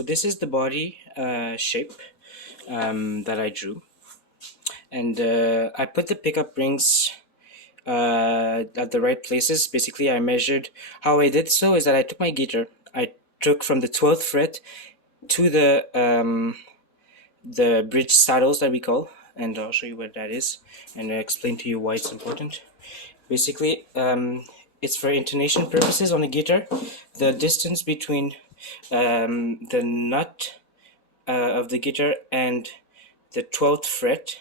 This is the body shape that I drew, and I put the pickup rings at the right places. Basically, I measured. How I did so is that I took my guitar. I took from the 12th fret to the bridge saddles that we call, and I'll show you what that is, and explain to you why it's important. Basically, it's for intonation purposes on the guitar. The distance between the nut of the guitar and the 12th fret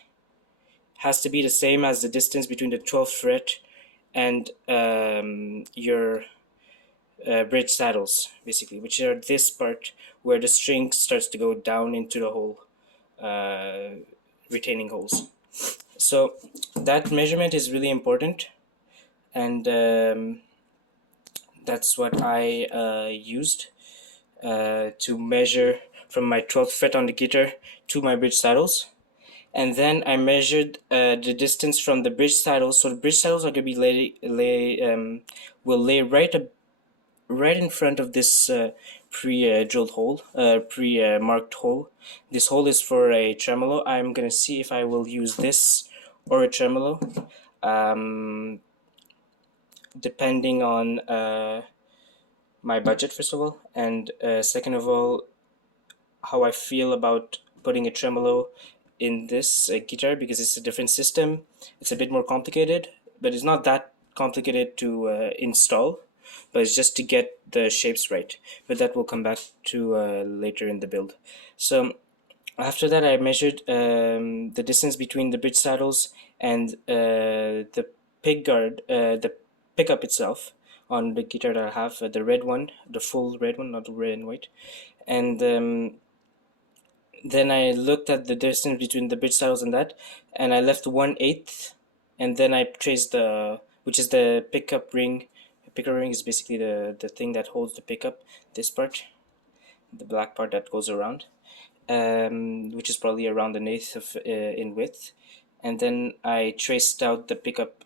has to be the same as the distance between the 12th fret and your bridge saddles, basically, which are this part where the string starts to go down into the hole, retaining holes. So that measurement is really important, and that's what I used to measure from my 12th fret on the guitar to my bridge saddles. And then I measured the distance from the bridge saddles. So the bridge saddles are going to be will lay right in front of this pre-drilled hole, pre-marked hole. This hole is for a tremolo. I'm going to see if I will use this or a tremolo, depending on my budget, first of all, and second of all, how I feel about putting a tremolo in this guitar, because it's a different system. It's a bit more complicated, but it's not that complicated to install, but it's just to get the shapes right. But that will come back to later in the build. So after that, I measured the distance between the bridge saddles and the pick guard, the pickup itself on the guitar that I have, the red one, the full red one, not the red and white. And then I looked at the distance between the bridge saddles and that, and I left 1/8, and then I traced which is the pickup ring. The pickup ring is basically the thing that holds the pickup, this part, the black part that goes around, which is probably around 1/8 of in width. And then I traced out the pickup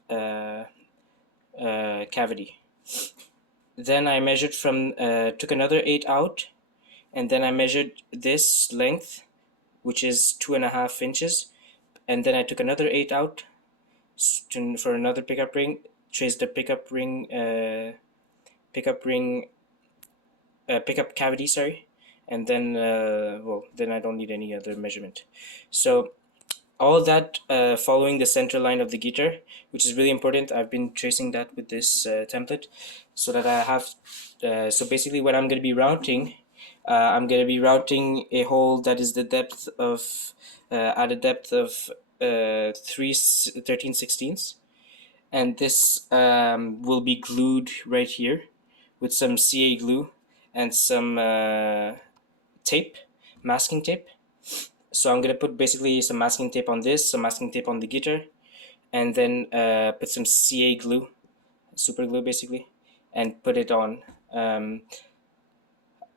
cavity. Then I measured from, took another 8 out, and then I measured this length, which is 2.5 inches, and then I took another 8 out for another pickup ring, traced the pickup cavity, sorry, and then well, then I don't need any other measurement. So all that following the center line of the guitar, which is really important. I've been tracing that with this template, so that I have. So basically, what I'm going to be routing, I'm going to be routing a hole that is the depth of at a depth of 13/16, and this will be glued right here with some CA glue and some tape, masking tape. So I'm gonna put basically some masking tape on this, some masking tape on the guitar, and then put some CA glue, super glue basically, and put it on.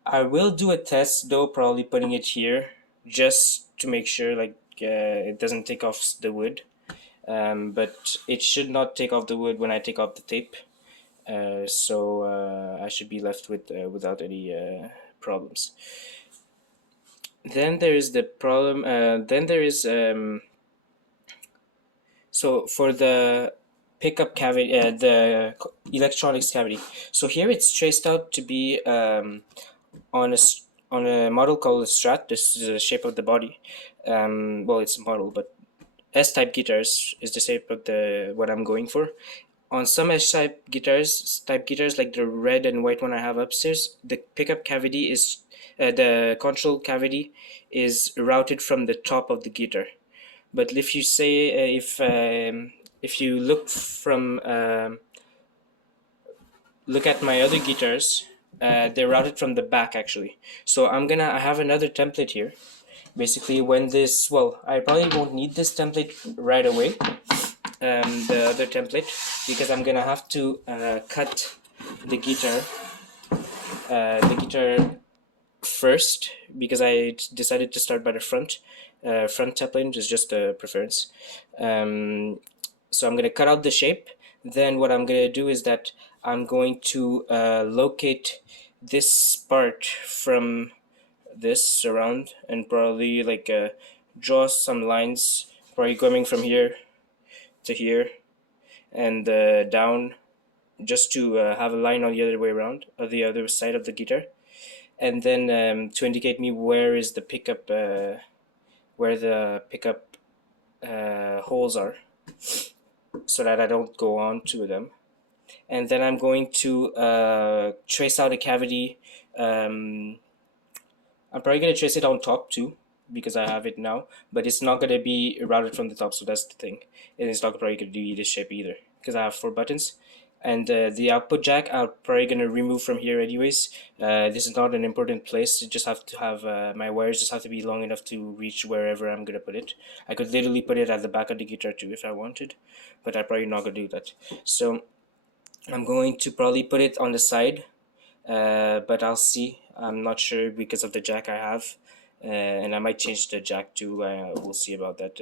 I will do a test though, probably putting it here just to make sure like it doesn't take off the wood, but it should not take off the wood when I take off the tape. So I should be left with without any problems. Then there is the problem. Then there is so for the pickup cavity, the electronics cavity. So here it's traced out to be on a model called a Strat. This is the shape of the body. Well, it's a model, but S-type guitars is the shape of the what I'm going for. On some S-type guitars, like the red and white one I have upstairs, the pickup cavity is the control cavity is routed from the top of the guitar. But if you say if you look from look at my other guitars, they're routed from the back actually. So I have another template here. Basically, when this, well, I probably won't need this template right away, the other template, because I'm gonna have to cut the guitar first, because I decided to start by the front template, is just a preference. So I'm gonna cut out the shape. Then what I'm gonna do is that I'm going to locate this part from this around and probably like draw some lines, probably coming from here to here and down, just to have a line on the other way around, or the other side of the guitar, and then to indicate me where the pickup holes are, so that I don't go on to them. And then I'm going to trace out a cavity. Um, I'm probably gonna trace it on top too, because I have it now, but it's not gonna be routed from the top, so that's the thing. And it's not probably gonna be this shape either, because I have 4 buttons. And the output jack I'm probably gonna remove from here anyways. This is not an important place. You just have to have my wires just have to be long enough to reach wherever I'm gonna put it. I could literally put it at the back of the guitar too if I wanted, but I'm probably not gonna do that. So I'm going to probably put it on the side, but I'll see. I'm not sure because of the jack I have, and I might change the jack too. We'll see about that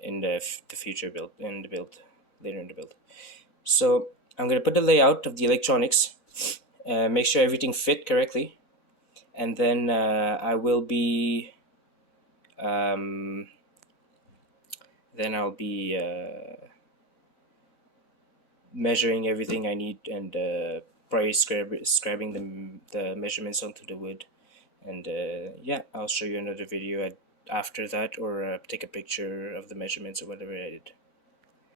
in the future build, later in the build. So I'm gonna put the layout of the electronics, make sure everything fit correctly, and then I will be um, then I'll be measuring everything I need and probably scribing the measurements onto the wood. And yeah, I'll show you another video after that, or take a picture of the measurements or whatever I did.